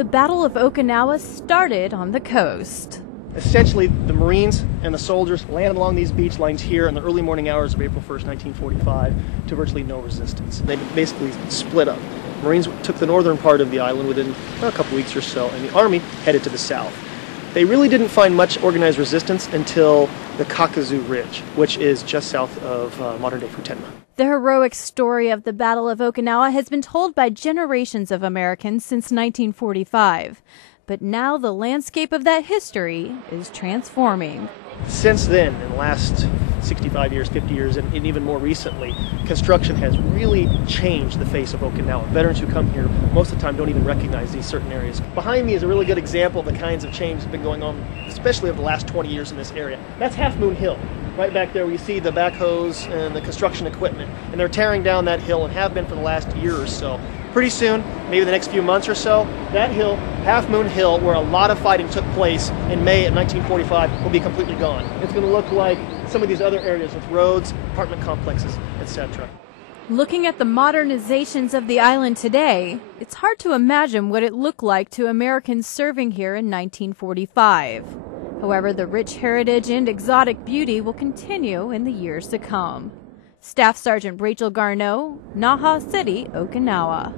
The Battle of Okinawa started on the coast. Essentially, the Marines and the soldiers landed along these beach lines here in the early morning hours of April 1st, 1945, to virtually no resistance. They basically split up. Marines took the northern part of the island within a couple weeks or so, and the Army headed to the south. They really didn't find much organized resistance until the Kakuzu Ridge, which is just south of modern-day Futenma. The heroic story of the Battle of Okinawa has been told by generations of Americans since 1945. But now the landscape of that history is transforming. Since then, in the last 65 years, 50 years, and even more recently, construction has really changed the face of Okinawa. Veterans who come here most of the time don't even recognize these certain areas. Behind me is a really good example of the kinds of change that have been going on, especially over the last 20 years in this area. That's Half Moon Hill. Right back there we see the backhoes and the construction equipment, and they're tearing down that hill and have been for the last year or so. Pretty soon, maybe the next few months or so, that hill, Half Moon Hill, where a lot of fighting took place in May of 1945, will be completely gone. It's going to look like some of these other areas with roads, apartment complexes, etc. Looking at the modernizations of the island today, it's hard to imagine what it looked like to Americans serving here in 1945. However, the rich heritage and exotic beauty will continue in the years to come. Staff Sergeant Rachael Garneau, Naha City, Okinawa.